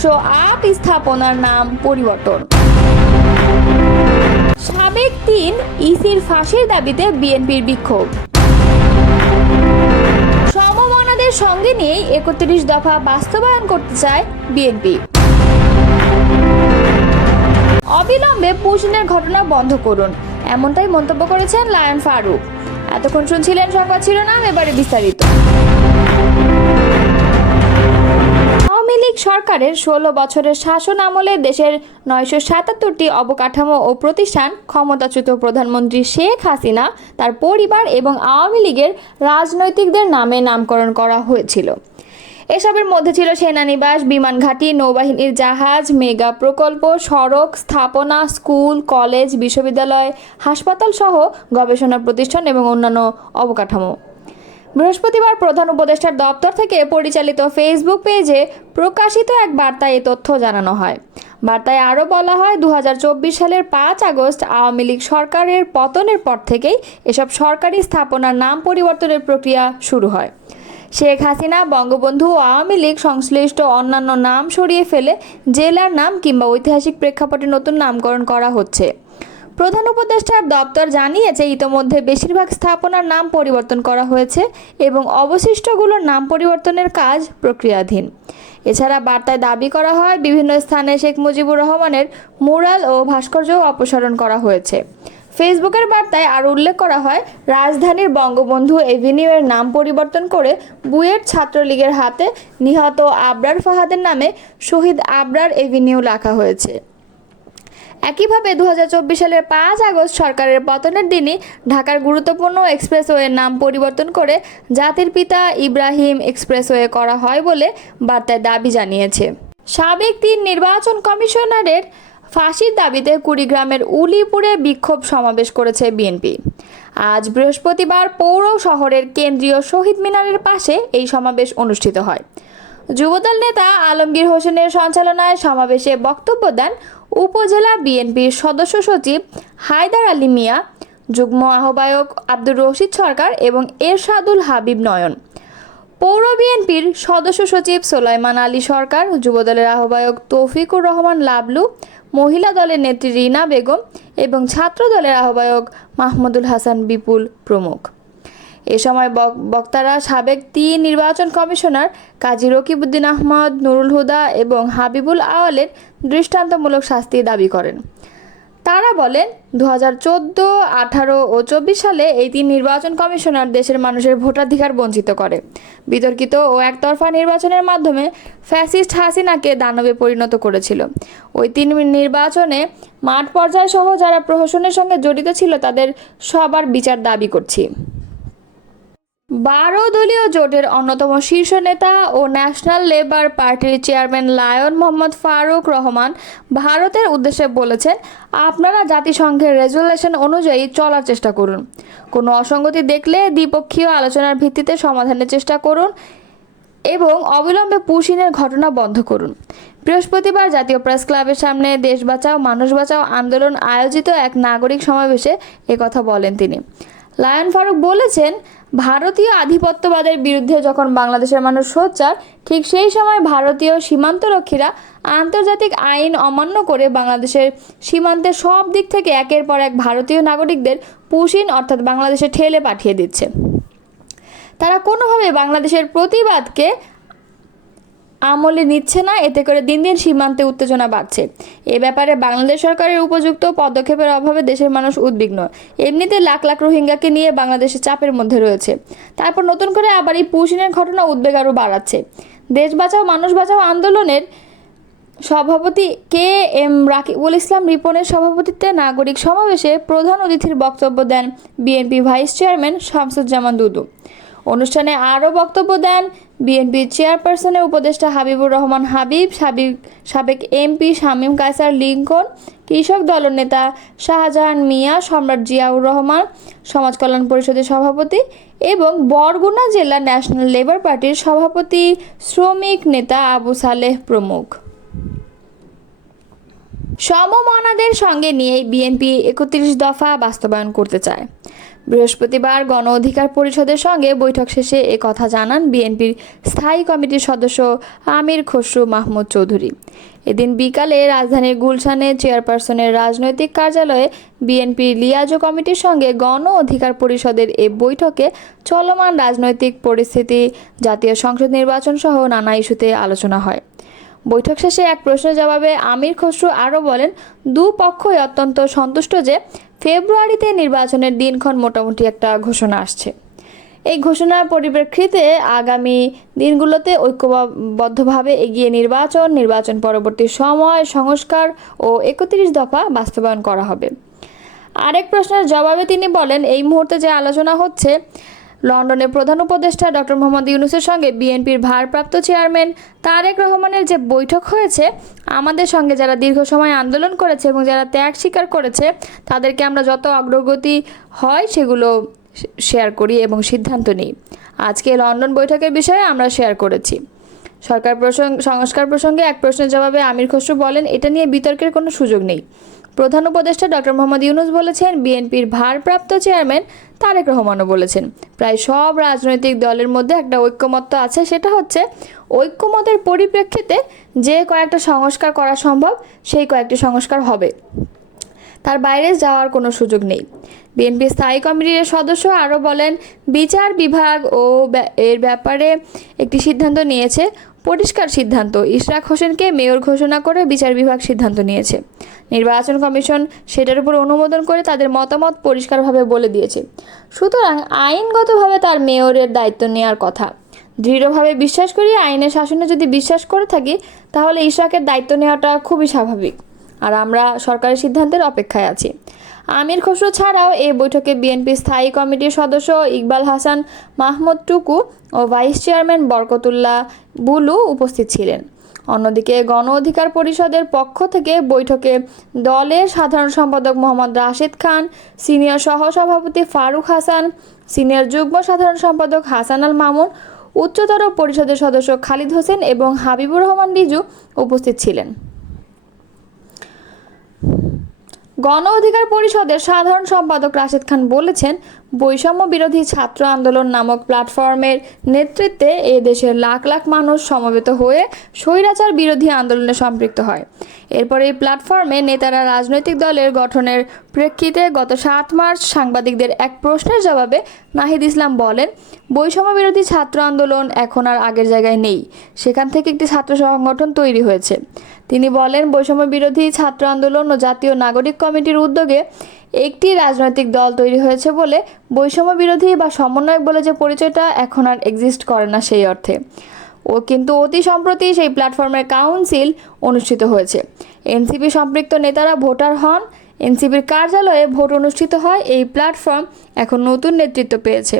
108 স্থাপনার নাম পরিবর্তন। সাবেক 3 ইসির ফাঁসির দাবিতে বিএনপির বিক্ষোভ। সমমনাদের সঙ্গে নিয়ে 31 দফা বাস্তবায়ন করতে চায় বিএনপি। অবিলম্বে পুশিনের ঘটনা বন্ধ করুন, এমনটাই মন্তব্য করেছেন লায়ন ফারুক। এতক্ষণ শুনছিলেন সংবাদ শিরোনাম, এবারে বিস্তারিত। আওয়ামী লীগ সরকারের 16 বছরের শাসন আমলে দেশের 977টি অবকাঠামো ও প্রতিষ্ঠান ক্ষমতাচ্যুত প্রধানমন্ত্রী শেখ হাসিনা, তার পরিবার এবং আওয়ামী লীগের রাজনৈতিকদের নামে নামকরণ করা হয়েছিল। এসবের মধ্যে ছিল সেনানিবাস, বিমান ঘাঁটি, নৌবাহিনীর জাহাজ, মেগা প্রকল্প, সড়ক, স্থাপনা, স্কুল, কলেজ, বিশ্ববিদ্যালয়, হাসপাতাল সহ গবেষণা প্রতিষ্ঠান এবং অন্যান্য অবকাঠামো। বৃহস্পতিবার প্রধান উপদেষ্টার দপ্তর থেকে পরিচালিত ফেসবুক পেজে প্রকাশিত এক বার্তায় এ তথ্য জানানো হয়। বার্তায় আরও বলা হয়, 2024 সালের 5 আগস্ট আওয়ামী লীগ সরকারের পতনের পর থেকেই এসব সরকারি স্থাপনার নাম পরিবর্তনের প্রক্রিয়া শুরু হয়। শেখ হাসিনা, বঙ্গবন্ধু ও আওয়ামী লীগ সংশ্লিষ্ট অন্যান্য নাম সরিয়ে ফেলে জেলার নাম কিংবা ঐতিহাসিক প্রেক্ষাপটে নতুন নামকরণ করা হচ্ছে। প্রধান উপদেষ্টার দপ্তর জানিয়েছে, ইতোমধ্যে বেশিরভাগ স্থাপনার নাম পরিবর্তন করা হয়েছে এবং অবশিষ্টগুলোর নাম পরিবর্তনের কাজ প্রক্রিয়াধীন। এছাড়া বার্তায় দাবি করা হয়, বিভিন্ন স্থানে শেখ মুজিবুর রহমানের মুরাল ও ভাস্কর্য অপসারণ করা হয়েছে। ফেসবুকের বার্তায় আরও উল্লেখ করা হয়, রাজধানীর বঙ্গবন্ধু এভিনিউয়ের নাম পরিবর্তন করে বুয়েট ছাত্রলীগের হাতে নিহত আবরার ফাহাদের নামে শহীদ আবরার এভিনিউ লেখা হয়েছে। একইভাবে 2024 সালের 5 আগস্ট সরকারের পতনের দিনই ঢাকার গুরুত্বপূর্ণ এক্সপ্রেসওয়ের নাম পরিবর্তন করে জাতির পিতা ইব্রাহিম এক্সপ্রেসওয়ে করা হয় বলে বার্তায় দাবি জানিয়েছে। সাবেক 3 নির্বাচন কমিশনারের ফাঁসির দাবিতে কুড়িগ্রামের উলিপুরে বিক্ষোভ সমাবেশ করেছে বিএনপি। আজ বৃহস্পতিবার পৌর শহরের কেন্দ্রীয় শহীদ মিনারের পাশে এই সমাবেশ অনুষ্ঠিত হয়। যুবদল নেতা আলমগীর হোসেনের সঞ্চালনায় সমাবেশে বক্তব্য দেন উপজেলা বিএনপির সদস্য সচিব হায়দার আলী মিয়া, যুগ্ম আহ্বায়ক আব্দুর রশিদ সরকার এবং এরশাদুল হাবিব নয়ন, পৌর বিএনপির সদস্য সচিব সোলাইমান আলী সরকার, যুবদলের আহ্বায়ক তৌফিকুর রহমান লাবলু, মহিলা দলের নেত্রী রিনা বেগম এবং ছাত্র দলের আহ্বায়ক মাহমুদুল হাসান বিপুল প্রমুখ। এ সময় বক্তারা সাবেক 3 নির্বাচন কমিশনার কাজী রকিবউদ্দিন আহমদ, নুরুল হুদা এবং হাবিবুল আওয়ালের দৃষ্টান্তমূলক শাস্তি দাবি করেন। তারা বলেন, 2014, 18 ও 24 সালে এই 3 নির্বাচন কমিশনার দেশের মানুষের ভোটাধিকার বঞ্চিত করে। বিতর্কিত ও একতরফা নির্বাচনের মাধ্যমে ফ্যাসিস্ট হাসিনাকে দানবে পরিণত করেছিল। ওই 3 নির্বাচনে মাঠ পর্যায় সহ যারা প্রহসনের সঙ্গে জড়িত ছিল তাদের সবার বিচার দাবি করছি। 12 দলীয় জোটের অন্যতম শীর্ষ নেতা ও ন্যাশনাল লেবার পার্টির চেয়ারম্যান লায়ন মোহাম্মদ ফারুক রহমান ভারতের উদ্দেশ্যে বলেছেন, আপনারা জাতিসংঘের রেজুলেশন অনুযায়ী চলার চেষ্টা করুন। কোনো অসঙ্গতি দেখলে দ্বিপক্ষীয় আলোচনার ভিত্তিতে সমাধানের চেষ্টা করুন এবং অবিলম্বে পুশিনের ঘটনা বন্ধ করুন। বৃহস্পতিবার জাতীয় প্রেস ক্লাবের সামনে দেশ বাঁচাও মানুষ বাঁচাও আন্দোলন আয়োজিত এক নাগরিক সমাবেশে একথা বলেন তিনি। লায়ন ফারুক বলেছেন, ভারতীয় আধিপত্যবাদের বিরুদ্ধে যখন বাংলাদেশের মানুষ সোচ্চার, ঠিক সেই সময় ভারতীয় সীমান্তরক্ষীরা আন্তর্জাতিক আইন অমান্য করে বাংলাদেশের সীমান্তের সব দিক থেকে একের পর এক ভারতীয় নাগরিকদের পুশিন অর্থাৎ বাংলাদেশে ঠেলে পাঠিয়ে দিচ্ছে। তারা কোনোভাবে বাংলাদেশের প্রতিবাদকে আমলে নিচ্ছে না, এতে করে দিন দিন সীমান্তে উত্তেজনা বাড়ছে। এ ব্যাপারে বাংলাদেশ সরকারের উপযুক্ত পদক্ষেপের অভাবে দেশের মানুষ উদ্বিগ্ন। এমনিতে লাখ লাখ রোহিঙ্গাকে নিয়ে বাংলাদেশে চাপের মধ্যে রয়েছে, তারপর নতুন করে আবার এই পুশিনের ঘটনা উদ্বেগ আরও বাড়াচ্ছে। দেশ বাঁচাও মানুষ বাঁচাও আন্দোলনের সভাপতি KM রাকিবুল ইসলাম রিপনের সভাপতিত্বে নাগরিক সমাবেশে প্রধান অতিথির বক্তব্য দেন বিএনপি ভাইস চেয়ারম্যান শামসুজ্জামান দুদু। অনুষ্ঠানে আরও বক্তব্য দেন বিএনপি চেয়ারপারসনের উপদেষ্টা হাবিবুর রহমান হাবিব, সাবেক MP শামীম কায়সার লিঙ্কন, কৃষক দলনেতা শাহজাহান মিয়া, সম্রাট জিয়াউর রহমান, সমাজ কল্যাণ পরিষদের সভাপতি এবং বরগুনা জেলা ন্যাশনাল লেবার পার্টির সভাপতি শ্রমিক নেতা আবু সালেহ প্রমুখ। সমমনাদের সঙ্গে নিয়ে বিএনপি ৩১ দফা বাস্তবায়ন করতে চায়। বৃহস্পতিবার গণ অধিকার পরিষদের সঙ্গে বৈঠক শেষে এ কথা জানান বিএনপির স্থায়ী কমিটির সদস্য আমির খসরু মাহমুদ চৌধুরী। এদিন বিকালে রাজধানীর গুলশানে চেয়ারপারসনের রাজনৈতিক কার্যালয়ে বিএনপির লিয়াজো কমিটির সঙ্গে গণ অধিকার পরিষদের এ বৈঠকে চলমান রাজনৈতিক পরিস্থিতি, জাতীয় সংসদ নির্বাচন সহ নানা ইস্যুতে আলোচনা হয়। বৈঠক শেষে এক প্রশ্নের জবাবে আমির খসরু আরও বলেন, দুপক্ষই অত্যন্ত সন্তুষ্ট যে ফেব্রুয়ারিতে নির্বাচনের দিনক্ষণ মোটামুটি একটা ঘোষণা আসছে। এই ঘোষণার পরিপ্রেক্ষিতে আগামী দিনগুলোতে ঐক্যবদ্ধভাবে এগিয়ে নির্বাচন পরবর্তী সময় সংস্কার ও ৩১ দফা বাস্তবায়ন করা হবে। আরেক প্রশ্নের জবাবে তিনি বলেন, এই মুহূর্তে যে আলোচনা হচ্ছে, লন্ডনে প্রধান উপদেষ্টা ডক্টর মোহাম্মদ ইউনূসের সঙ্গে বিএনপির ভারপ্রাপ্ত চেয়ারম্যান তারেক রহমানের যে বৈঠক হয়েছে, আমাদের সঙ্গে যারা দীর্ঘ সময় আন্দোলন করেছে এবং যারা ত্যাগ স্বীকার করেছে তাদেরকে আমরা যত অগ্রগতি হয় সেগুলো শেয়ার করি এবং সিদ্ধান্ত নিই। আজকে লন্ডন বৈঠকের বিষয়ে আমরা শেয়ার করেছি। সংস্কার প্রসঙ্গে এক প্রশ্নের জবাবে আমির খসরু বলেন, এটা নিয়ে বিতর্কের কোনো সুযোগ নেই। প্রধান উপদেষ্টা ডক্টর মোহাম্মদ ইউনূস বলেছেন, বিএনপির ভারপ্রাপ্ত চেয়ারম্যান তারেক রহমানও বলেছেন, প্রায় সব রাজনৈতিক দলের মধ্যে একটা ঐক্যমত্য আছে, সেটা হচ্ছে ঐক্যমতের পরিপ্রেক্ষিতে যে কয়েকটা সংস্কার করা সম্ভব সেই কয়েকটি সংস্কার হবে, তার বাইরে যাওয়ার কোনো সুযোগ নেই। বিএনপি স্থায়ী কমিটির সদস্য আরও বলেন, বিচার বিভাগ এর ব্যাপারে একটি সিদ্ধান্ত নিয়েছে, পরিষ্কার সিদ্ধান্ত। ইশরাক হোসেনকে মেয়র ঘোষণা করে বিচার বিভাগ সিদ্ধান্ত নিয়েছে। নির্বাচন কমিশন সেটার উপর অনুমোদন করে তাদের মতামত পরিষ্কারভাবে বলে দিয়েছে। সুতরাং আইনগতভাবে তার মেয়রের দায়িত্ব নেওয়ার কথা। দৃঢ়ভাবে বিশ্বাস করি, আইনের শাসনে যদি বিশ্বাস করে থাকি, তাহলে ইশরাকের দায়িত্ব নেওয়াটা খুবই স্বাভাবিক। আর আমরা সরকারের সিদ্ধান্তের অপেক্ষায় আছি। আমির খসরু ছাড়াও এই বৈঠকে বিএনপি স্থায়ী কমিটির সদস্য ইকবাল হাসান মাহমুদ টুকু ও ভাইস চেয়ারম্যান বরকতুল্লাহ বুলু উপস্থিত ছিলেন। অন্যদিকে গণ অধিকার পরিষদের পক্ষ থেকে বৈঠকে দলের সাধারণ সম্পাদক মোহাম্মদ রাশেদ খান, সিনিয়র সহসভাপতি ফারুক হাসান, সিনিয়র যুগ্ম সাধারণ সম্পাদক হাসান আল মামুন, উচ্চতর পরিষদের সদস্য খালিদ হোসেন এবং হাবিবুর রহমান রিজু উপস্থিত ছিলেন। গণ অধিকার পরিষদের সাধারণ সম্পাদক রাশেদ খান বলেছেন, বৈষম্য বিরোধী ছাত্র আন্দোলন নামক প্ল্যাটফর্মের নেতৃত্বে এ দেশের লাখ লাখ মানুষ সমবেত হয়ে স্বৈরাচার বিরোধী আন্দোলনে সম্পৃক্ত হয়। এরপর এই প্ল্যাটফর্মে নেতারা রাজনৈতিক দলের গঠনের প্রেক্ষিতে গত ৭ মার্চ সাংবাদিকদের এক প্রশ্নের জবাবে নাহিদ ইসলাম বলেন, বৈষম্য বিরোধী ছাত্র আন্দোলন এখন আর আগের জায়গায় নেই, সেখান থেকে একটি ছাত্র সংগঠন তৈরি হয়েছে। তিনি বলেন, বৈষম্য বিরোধী ছাত্র আন্দোলন ও জাতীয় নাগরিক কমিটির উদ্যোগে একটি রাজনৈতিক দল তৈরি হয়েছে বলে বৈষম্য বিরোধী বা সমন্বয়ক বলে যে পরিচয়টা এখন আর এক্সিস্ট করে না সেই অর্থে। কিন্তু অতি সম্প্রতি সেই প্ল্যাটফর্মের কাউন্সিল অনুষ্ঠিত হয়েছে। এনসিপি সম্পৃক্ত নেতারা ভোটার হন, এনসিপির কার্যালয়ে ভোট অনুষ্ঠিত হয়। এই প্ল্যাটফর্ম এখন নতুন নেতৃত্ব পেয়েছে।